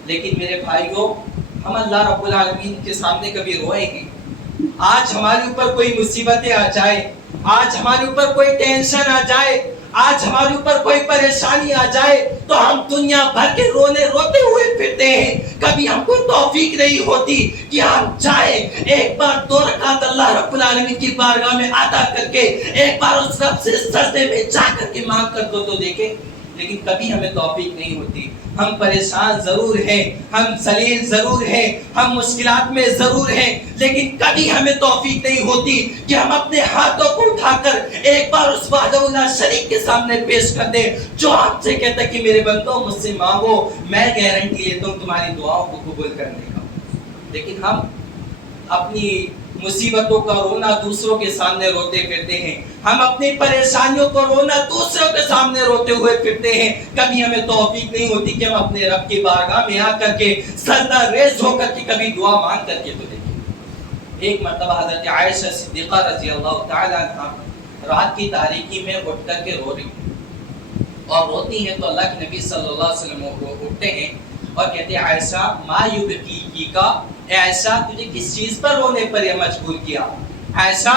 لیکن میرے بھائیوں، ہم اللہ رب العالمین کے سامنے کبھی روئیں گے؟ آج ہمارے اوپر کوئی مصیبتیں آ جائے، آج ہمارے اوپر کوئی ٹینشن آ جائے، آج ہمارے اوپر کوئی پریشانی آ جائے تو ہم دنیا بھر کے روتے ہوئے پھرتے ہیں، کبھی ہم کو توفیق نہیں ہوتی کہ ہم جائیں ایک بار 2 رکعت اللہ رب العالمین کی بارگاہ میں ادا کر کے ایک بار اس رب سے سجدے میں جا کر کے مانگ کر تو دیکھیں، لیکن کبھی ہمیں توفیق نہیں ہوتی۔ ہم پریشان ضرور ہیں، ہم ذلیل ضرور ہیں، ہم مشکلات میں ضرور ہیں، لیکن کبھی ہمیں توفیق نہیں ہوتی کہ ہم اپنے ہاتھوں کو اٹھا کر ایک بار اس وحدہ لا شریک کے سامنے پیش کر دیں جو آپ سے کہتا ہے کہ میرے بندوں مجھ سے مانگو، میں گارنٹی لیتا ہوں تمہاری دعاؤں کو قبول کرنے کا۔ لیکن ہم اپنی مصیبتوں کا رونا دوسروں کے سامنے روتے پھرتے ہیں، ہم اپنی پریشانیوں کو رونا دوسروں کے سامنے روتے ہوئے پھرتے ہیں، کبھی ہمیں توفیق نہیں ہوتی کہ ہم اپنے رب کی بارگاہ میں آ کر کے سجدہ ریز ہو کر کے کبھی دعا مانگ کر کے تو دیکھیں۔ ایک مرتبہ حضرت عائشہ صدیقہ رضی اللہ تعالی عنہ رات کی تاریکی میں اٹھ کر کے رو رہی اور روتی ہیں تو اللہ کے نبی صلی اللہ علیہ وسلم اٹھتے ہیں اور کہتے ہیں عائشہ ما یبکی کا، اے عائشہ تجھے کس چیز پر رونے پر یہ مجبور کیا؟ عائشہ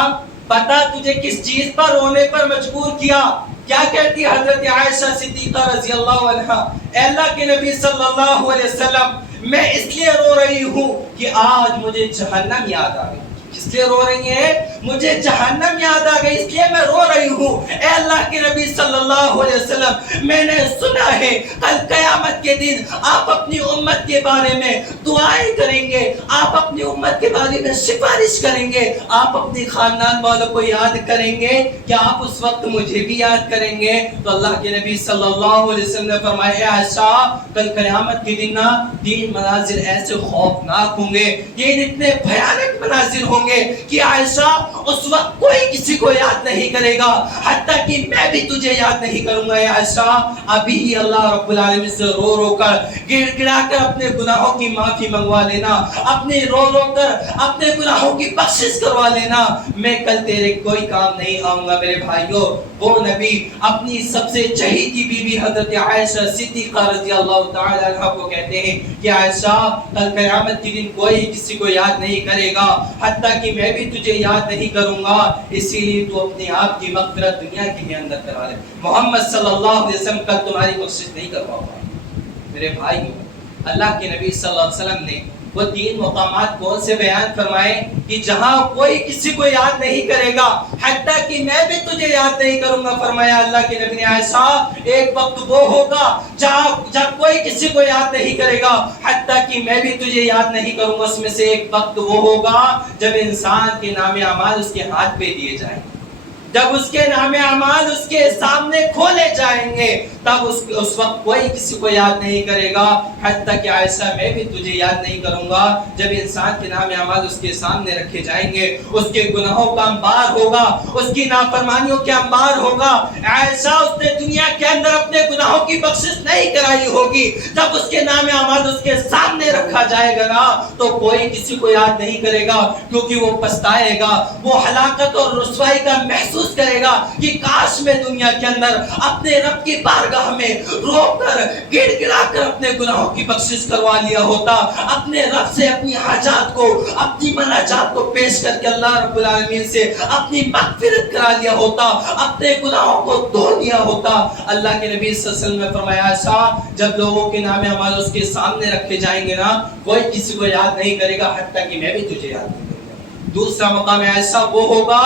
پتہ تجھے کس چیز پر رونے پر مجبور کیا؟ کیا کہتی حضرت عائشہ صدیقہ رضی اللہ عنہ، اے اللہ کے نبی صلی اللہ علیہ وسلم میں اس لیے رو رہی ہوں کہ آج مجھے جہنم یاد آ گئی۔ کس لیے رو رہی ہیں؟ مجھے جہنم یاد آ گئی اس لیے میں رو رہی ہوں۔ اے اللہ کے نبی صلی اللہ علیہ وسلم میں نے سنا ہے کل قیامت کے دن آپ اپنی امت کے بارے میں دعائیں کریں گے، آپ اپنی امت کے بارے میں سفارش کریں گے، آپ اپنی خاندان والوں کو یاد کریں گے، کیا آپ اس وقت مجھے بھی یاد کریں گے؟ تو اللہ کے نبی صلی اللہ علیہ وسلم نے فرمایا اے عائشہ کل قیامت کے دن تین مناظر ایسے خوفناک ہوں گے، یہ اتنے بھیانک مناظر ہوں گے کہ عائشہ اس وقت کوئی کسی کو یاد نہیں کرے گا، حتیٰ کہ میں بھی تجھے یاد نہیں کروں گا۔ اے عائشہ ابھی ہی اللہ رب العالمین سے رو رو کر گڑ گڑا کر اپنے گناہوں کی معافی منگوا لینا، اپنے رو رو کر اپنے گناہوں کی بخشش کروا لینا، میں کل تیرے کوئی کام نہیں آؤں گا۔ میرے بھائیوں، وہ نبی اپنی سب سے چہیتی بیوی حضرت عائشہ صدیقہ رضی اللہ تعالی عنہ کو کہتے ہیں کہ عائشہ کل قیامت کے دن کوئی کسی کو یاد نہیں کرے گا، حتیٰ کہ میں بھی تجھے یاد نہیں کروں گا، اسی لیے تو اپنے آپ کی مغفرت دنیا کے اندر کرا لے۔ محمد صلی اللہ علیہ وسلم کل تمہاری بخشش نہیں کروا پائے۔ میرے بھائیوں، اللہ کے نبی صلی اللہ علیہ وسلم نے وہ 3 مقامات کون سے بیان فرمائے کہ جہاں کوئی کسی کو یاد نہیں کرے گا، حتیٰ کہ میں بھی تجھے یاد نہیں کروں گا۔ فرمایا اللہ کے نبی نے عائشہ ایک وقت وہ ہوگا جب کوئی کسی کو یاد نہیں کرے گا، حتیٰ کہ میں بھی تجھے یاد نہیں کروں گا۔ اس میں سے ایک وقت وہ ہوگا جب انسان کے نام اعمال اس کے ہاتھ پہ دیے جائیں گے۔ جب اس کے نام اعمال اس کے سامنے کھولے جائیں گے تب اس وقت کوئی کسی کو یاد نہیں کرے گا، حتیٰ کہ عائشہ میں بھی تجھے یاد نہیں کروں گا۔ جب انسان کے نام اعمال اس کے سامنے رکھے جائیں گے، اس کے گناہوں کا انبار ہوگا، اس کی نافرمانیوں کا انبار ہوگا۔ عائشہ اس نے دنیا کے اندر اپنے گناہوں کی بخشش نہیں کرائی ہوگی، جب اس کے نام اعمال اس کے سامنے رکھا جائے گا نا تو کوئی کسی کو یاد نہیں کرے گا، کیونکہ وہ پچھتائے گا، وہ ہلاکت اور رسوائی کا محسوس کرے گا کہ کاش میں دنیا کے اندر اپنے رب کی بارگاہ میں رو کر گڑ گڑا کر اپنے گناہوں کی بخشش کروا لیا ہوتا، اپنے رب سے اپنی حاجات کو، اپنی مناجات کو پیش کر کے اللہ رب العالمین سے اپنی مغفرت کرا لیا ہوتا، اپنے گناہوں کو دھو دیا ہوتا۔ اللہ کے نبی صلی اللہ علیہ وسلم نے فرمایا ایسا جب لوگوں کے نام اعمال اس کے سامنے رکھے جائیں گے نا کوئی کسی کو یاد نہیں کرے گا، حتیٰ کہ میں بھی تجھے یاد نہیں کروں گا۔ دوسرا مقام ایسا وہ ہوگا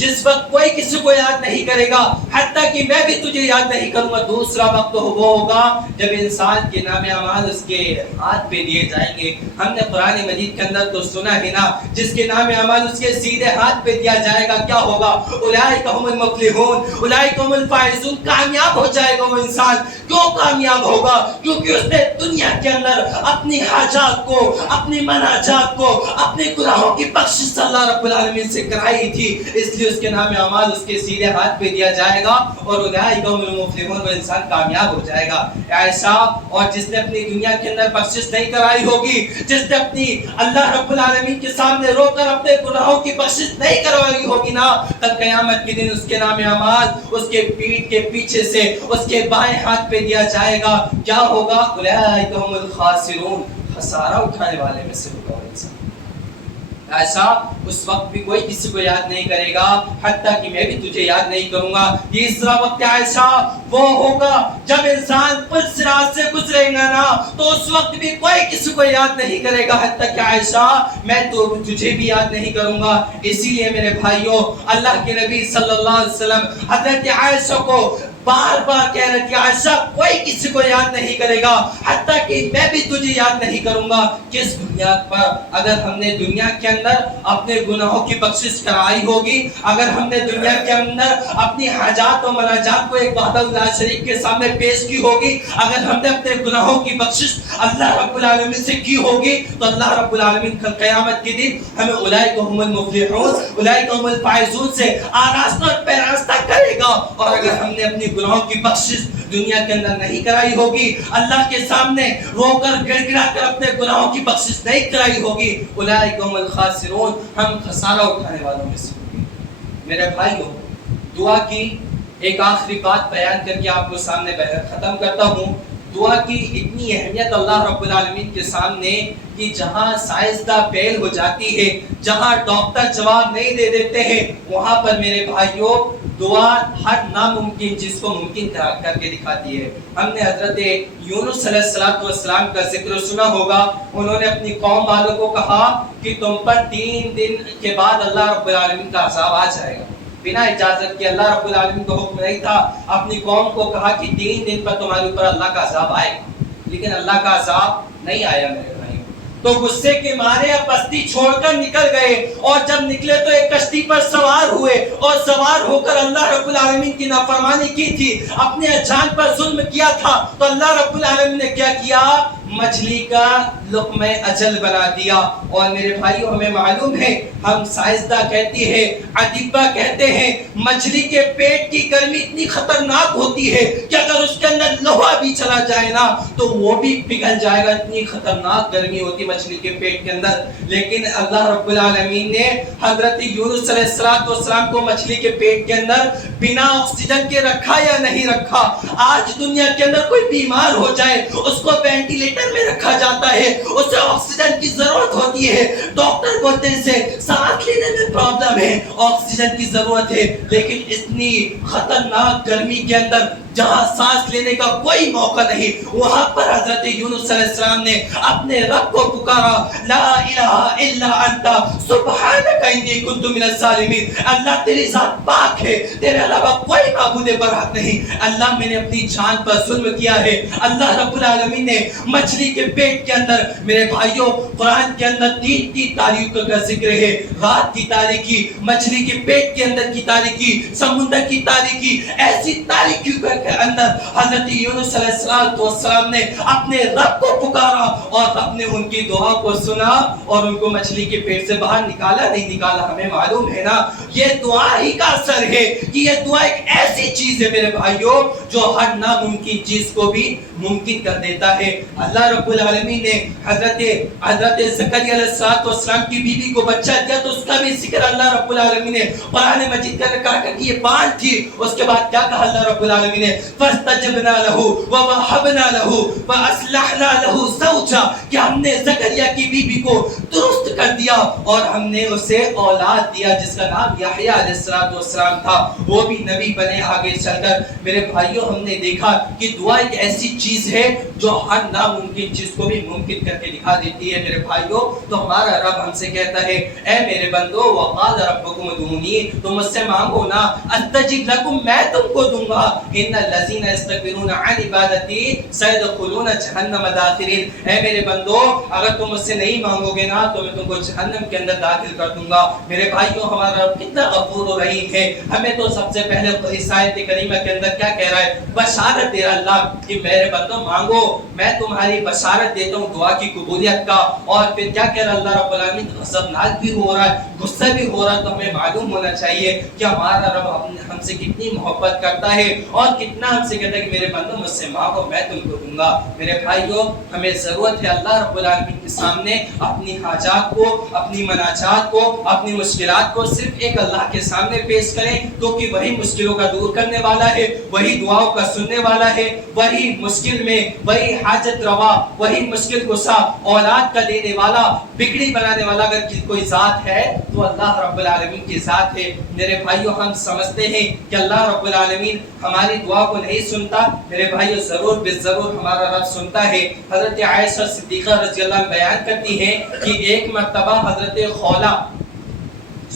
جس وقت کوئی کسی کو یاد نہیں کرے گا، حتیٰ کہ میں بھی تجھے یاد نہیں کروں گا۔ دوسرا وقت وہ ہوگا جب انسان کے نام اعمال اس کے ہاتھ پہ دیے جائیں گے۔ ہم نے قرآن مجید کے اندر تو سنا ہے نا، جس کے نام اعمال اس کے سیدھے ہاتھ پہ دیا جائے گا کیا ہوگا؟ اولئک هم المفلحون، اولئک هم الفائزون، کامیاب ہو جائے گا وہ انسان۔ کیوں کامیاب ہوگا؟ کیونکہ اس نے دنیا کے اندر اپنی حاجات کو، اپنی مناجات کو، اپنے گناہوں کی بخشش اللہ رب العالمین سے کرائی تھی، اس لیے اس کے نام اعمال اس کے سیدھے ہاتھ پہ دیا جائے گا اور اولئک هم المفلحون، وہ انسان کامیاب ہو جائے گا۔ ایسا اور جس نے اپنی دنیا کے اندر بخشش نہیں کرائی ہوگی، جس نے اپنی اللہ رب العالمین کے سامنے رو کر اپنے گناہوں کی بخشش نہیں کروائی ہوگی نا، کل قیامت کے دن اس کے نام اعمال اس کے پیٹھ کے پیچھے سے اس کے بائیں ہاتھ پہ دیا جائے گا۔ کیا ہوگا؟ اولئک هم الخاسرون، خسارہ اٹھانے والے میں سے ہوگا وہ انسان۔ ایسا اس وقت بھی کوئی کسی کو یاد نہیں کرے گا، حتیٰ کہ میں بھی تجھے یاد نہیں کروں گا۔ تیسرا وقت ایسا وہ ہوگا جب انسان پل صراط سے گزرے گا نا تو اس وقت بھی کوئی کسی کو یاد نہیں کرے گا، حتیٰ کہ عائشہ میں تو تجھے بھی یاد نہیں کروں گا۔ اسی لیے میرے بھائیوں، اللہ کے نبی صلی اللہ علیہ وسلم حضرت عائشہ کو بار بار کہہ رہے تھے عائشہ کوئی کسی کو یاد نہیں کرے گا، حتیٰ کہ میں بھی تجھے یاد نہیں کروں گا۔ کس بنیاد پر؟ اگر ہم نے دنیا کے اندر اپنے گناہوں کی بخشش کرائی ہوگی، اگر ہم نے دنیا کے اندر اپنی حاجات و مناجات کو ایک وحدہ لا شریک کے سامنے پیش کی ہوگی، اگر ہم نے اپنے گناہوں کی بخشش اللہ رب العالمین سے کی ہوگی تو اللہ رب العالمین کل قیامت کے دن ہمیں اولئک هم المفلحون، اولئک هم الفائزون سے آراستہ اور پیراستہ کرے گا۔ اور اگر ہم نے اپنی گناہوں کی بخشش دنیا کے اندر نہیں کرائی ہوگی، اللہ کے سامنے رو کر گڑ گڑا کر اپنے گناہوں کی بخشش نہیں کرائی ہوگی، اولئک هم الخاسرون، ہم خسارہ اٹھانے والوں میں سے ہوں گے۔ میرے بھائیوں، دعا کی ایک آخری بات بیان کر کے آپ کو سامنے ختم کرتا ہوں۔ دعا کی اتنی اہمیت اللہ رب العالمین کے سامنے کہ جہاں سائنسداں فیل ہو جاتی ہے، جہاں ڈاکٹر جواب نہیں دے دیتے ہیں، وہاں پر میرے بھائیوں دعا ہر ناممکن چیز کو ممکن کر کے دکھاتی ہے۔ ہم نے حضرت یونس علیہ السلام کا ذکر سنا ہوگا، انہوں نے اپنی قوم والوں کو کہا کہ تم پر 3 دن کے بعد اللہ رب العالمین کا عذاب آ جائے گا۔ بنا اجازت کے اللہ رب العالمین کا حکم نہیں تھا، اپنی قوم کو کہا کہ 3 دن پر تمہارے اوپر اللہ کا عذاب آئے گا، لیکن اللہ کا عذاب نہیں آیا میرے بھائیوں۔ تو غصے کے مارے اب بستی چھوڑ کر نکل گئے، اور جب نکلے تو ایک کشتی پر سوار ہوئے، اور سوار ہو کر اللہ رب العالمین کی نافرمانی کی تھی، اپنے جان پر ظلم کیا تھا، تو اللہ رب العالمین نے کیا کیا؟ مچھلی کا لقمہ اجل بنا دیا۔ اور میرے بھائیوں ہمیں معلوم ہے، ہم سائنسداں کہتی ہے، ادیبہ کہتے ہیں، مچھلی کے پیٹ کی گرمی اتنی خطرناک ہوتی ہے کہ اگر اس کے اندر لوہا بھی چلا جائے نا تو وہ بھی پگھل جائے گا، اتنی خطرناک گرمی ہوتی مچھلی کے پیٹ کے اندر۔ لیکن اللہ رب العالمین نے حضرت یونس علیہ السلام کو مچھلی کے پیٹ کے اندر بنا آکسیجن کے رکھا یا نہیں رکھا؟ آج دنیا کے اندر کوئی بیمار ہو جائے اس کو وینٹیلیٹر میں رکھا جاتا ہے، اسے آکسیجن کی ضرورت ہوتی ہے، ڈاکٹر بولتے ہیں اسے سانس لینے میں پرابلم ہے، آکسیجن کی ضرورت ہے، لیکن اتنی خطرناک گرمی کے اندر جہاں سانس لینے کا کوئی موقع نہیں، وہاں پر حضرت یونس علیہ السلام نے اپنے رب کو پکارا، لا الہ الا انت سبحانک انی کنت من الظالمین، اللہ تیری ذات پاک ہے، تیرے علاوہ کوئی معبود برحق نہیں، اللہ میں نے اپنی جان پر ظلم کیا ہے۔ اللہ رب العالمین نے مچھلی کے پیٹ کے اندر میرے بھائیوں قرآن کے اندر تین تاریخوں کا ذکر ہے. رات کی تاریکی, مچھلی کے پیٹ کے اندر کی تاریکی, سمندر کی تاریکی. ایسی تاریکیوں کے اندر حضرت یونس علیہ السلام نے اپنے رب کو پکارا اور رب نے ان کی دعا کو سنا اور ان کو مچھلی کے پیٹ سے باہر نکالا. نہیں نکالا ہمیں معلوم ہے نا. یہ دعا ہی کا اثر ہے کہ یہ دعا ایک ایسی چیز ہے میرے بھائیوں جو ہر ناممکن چیز کو بھی ممکن کر دیتا ہے. اللہ رب العالمین نے حضرت زکریا علیہ السلام کی بیوی کو بچہ دیا تو اس کا بھی ذکر اللہ رب العالمین نے قرآن مجید کے اندر کہا کہ یہ بانٹ تھی. اس کے بعد کیا کہا اللہ رب العالمین نے فاستجبنا له ووهبنا له واصلحنا له زوجا کہ ہم نے زکریا کی بیوی کو درست کر دیا اور ہم نے اسے اولاد دیا جس کا نام یحییٰ علیہ السلام تھا. وہ بھی نبی بنے آگے چل کر. میرے بھائیوں ہم نے دیکھا کہ دعا ایک ایسی چیز ہے جو ہر ناممکن چیز کو بھی ممکن کر کے دکھا دیتی ہے میرے بھائیوں. تو ہمارا رب ہم سے کہتا ہے اے میرے بندو وقال ربکم ادعونی, تم مجھ سے مانگو نا استجب لکم, میں تم کو دوں گا. ان الذین یستکبرون عن عبادتی سیدخلون جہنم داخرین. اے میرے بندو اگر تم مجھ سے نہیں مانگو گے نا تو میں تم کو جہنم کے اندر داخل کر دوں گا. میرے بھائیوں ہمارا رب کتنا غفور و رحیم ہے. ہمیں تو سب سے پہلے اس آیت کریمہ کے اندر کیا کہہ رہا ہے, بشارت دے رہا اللہ کہ میرے بندو مانگو, میں تمہاری بشارت دیتا ہوں دعا کی قبولیت کا. اور پھر کیا کہہ رہا اللہ رب العالمین, غضبناک بھی ہو رہا ہے, غصہ بھی ہو رہا ہے. تو ہمیں معلوم ہونا چاہیے کہ ہمارا رب ہم سے کتنی محبت کرتا ہے اور کتنا ہم سے کہتا ہے کہ میرے بندو مجھ سے مانگو میں تم کو دوں گا. میرے بھائیوں ہمیں ضرورت ہے اللہ رب العالمین کے سامنے اپنی حاجات کو, اپنی مناجات کو, اپنی مشکلات کو صرف ایک اللہ کے سامنے پیش کریں کیونکہ وہی مشکلوں کا دور کرنے والا ہے, وہی دعاؤں کا سننے والا ہے, وہی مشکل میں وہی حاجت روا, وہی مشکل گسا, اولاد کا دینے والا, بگڑی بنانے والا اگر کوئی ذات ہے تو اللہ رب العالمین کی ذات ہے. میرے بھائیوں ہم سمجھتے ہیں کہ اللہ رب العالمین ہماری دعا کو نہیں سنتا. میرے بھائیوں ضرور بے ضرور ہمارا رب سنتا ہے. حضرت عائشہ صدیقہ رضی اللہ عنہ بیان کرتی ہے کہ ایک مرتبہ حضرت خولہ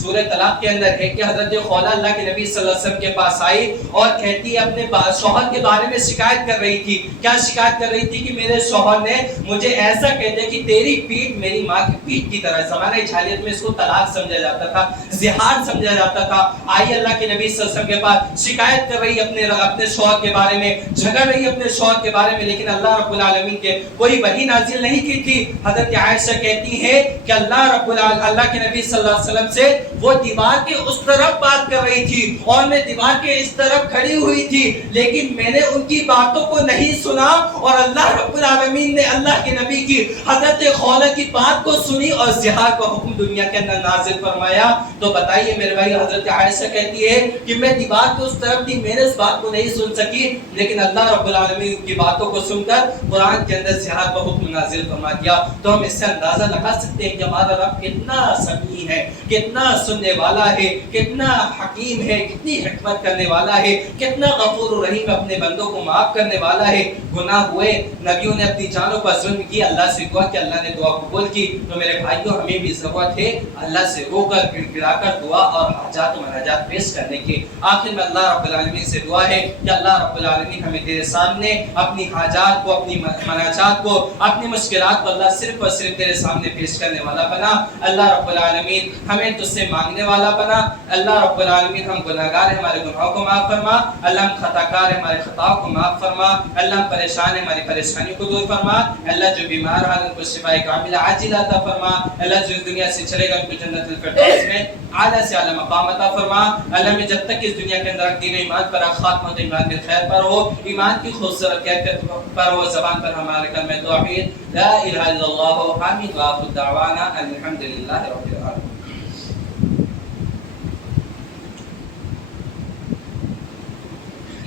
سورہ طلاق کے اندر ہے کہ حضرت خولہ اللہ کے نبی صلی اللہ علیہ وسلم کے پاس آئی اور کہتی ہے اپنے شوہر کے بارے میں شکایت کر رہی تھی. کیا شکایت کر رہی تھی کہ میرے شوہر نے مجھے ایسا کہتے کہ تیری پیٹھ میری ماں کی پیٹھ کی طرح. زمانہ جاہلیت میں اس کو طلاق سمجھا جاتا تھا, زہار سمجھا جاتا تھا. آئی اللہ کے نبی صلی اللہ علیہ وسلم کے پاس شکایت کر رہی اپنے شوہر کے بارے میں, جھگڑ رہی اپنے شوہر کے بارے میں, لیکن اللہ رب العالمین کے کوئی وحی نازل نہیں کی تھی. حضرت عائشہ کہتی ہے کہ اللہ کے نبی صلی اللہ علیہ وسلم سے وہ دیوار کے اس طرف بات کر رہی تھی اور میں دیوار کے اس طرف کھڑی ہوئی تھی, لیکن میں نے ان کی باتوں کو نہیں سنا اور اللہ رب العالمین نے اللہ کے نبی کی حضرت خولہ کی بات کو سنی اور زہار کا حکم دنیا کے اندر نازل فرمایا. تو بتائیے میرے بھائی, حضرت عائشہ کہتی ہے کہ میں دیوار کے اس طرف تھی, میں نے اس بات کو نہیں سن سکی, لیکن اللہ رب العالمین کی باتوں کو سن کر قرآن کے اندر زہار کا حکم نازل فرما دیا. تو ہم اس سے اندازہ لگا سکتے ہیں کہ ہمارا رب کتنا سمیع ہے, کتنا سننے والا ہے, کتنا حکیم ہے, کتنی حکمت کرنے والا ہے, کتنا غفور و رحیم اپنے بندوں کو معاف کرنے والا ہے. گناہ ہوئے, نبیوں نے اپنی جانوں پر ظلم کی, اللہ سے دعا کہ اللہ نے دعا قبول کی. تو میرے بھائیوں ہمیں بھی ضرورت ہے اللہ سے رو کر گڑ گڑا کر دعا اور حاجات و مناجات پیش کرنے کی. آخر میں اللہ رب العالمین سے دعا ہے کہ اللہ رب العالمین ہمیں تیرے سامنے اپنی حاجات کو, اپنی مناجات کو, اپنی مشکلات کو اللہ صرف اور صرف تیرے سامنے پیش کرنے والا بنا. اللہ رب العالمین ہمیں تجھ سے مانگنے والا بنا. اللہ رب العالمین ہم گناہگار ہیں, ہمارے گناہوں کو معاف فرما. اللہ ہم خطاکار ہیں, ہمارے خطاؤں کو معاف فرما. اللہ ہم پریشان ہیں, ہماری پریشانیوں کو دور فرما. اللہ جو بیمار ہیں ان کو شفائے کاملہ عاجلہ عطا فرما. اللہ جو اس دنیا سے چلے گا ان کو جنت الفردوس میں اعلیٰ سے اعلیٰ مقام عطا فرما. اللہ میں جب تک اس دنیا کے اندر دین و ایمان پر خاتمہ ایمان بالخیر پر ہو, ایمان کی خوبصورت کیفیت پر ہو, زبان پر ہمارے کلمہ توحید لا الہ الا اللہ, آمین وآخر دعوانا الحمدللہ رب العالمین.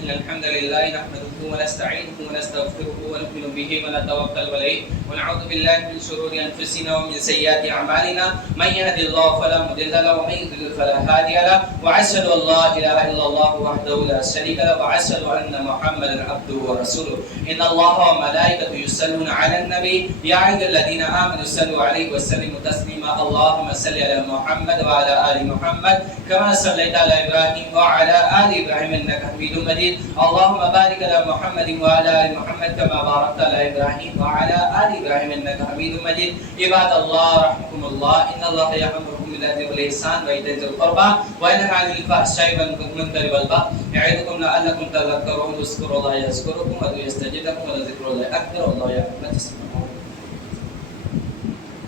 إن الحمد لله نحمده ونستعينه ونستغفره ونؤمن به ونتوكل عليه ونعوذ بالله من شرور أنفسنا ومن سيئات أعمالنا من يهد الله فلا مضل له ومن يضلل فلا هادي له وأشهد أن لا إله إلا الله وحده لا شريك له وأشهد أن محمدا عبده ورسوله. إن الله وملائكته يصلون على النبي يا أيها الذين آمنوا صلوا عليه وسلموا تسليما. اللهم صل على محمد وعلى آل محمد كما صليت على إبراهيم وعلى آل إبراهيم إنك حميد مجيد. مجيد. اللهم بارك على محمد وعلى ال محمد كما باركت على ابراهيم وعلى ال ابراهيم انك حميد مجيد. عباد الله رحمكم الله، ان الله يأمركم بالعدل والإحسان وإيتاء ذي القربى وينهى عن الفحشاء والمنكر والبغي يعظكم لعلكم تذكرون. اذكروا الله يذكركم وادعوه يستجب لكم ولذكر الله أكبر والله يعلم ما تصنعون.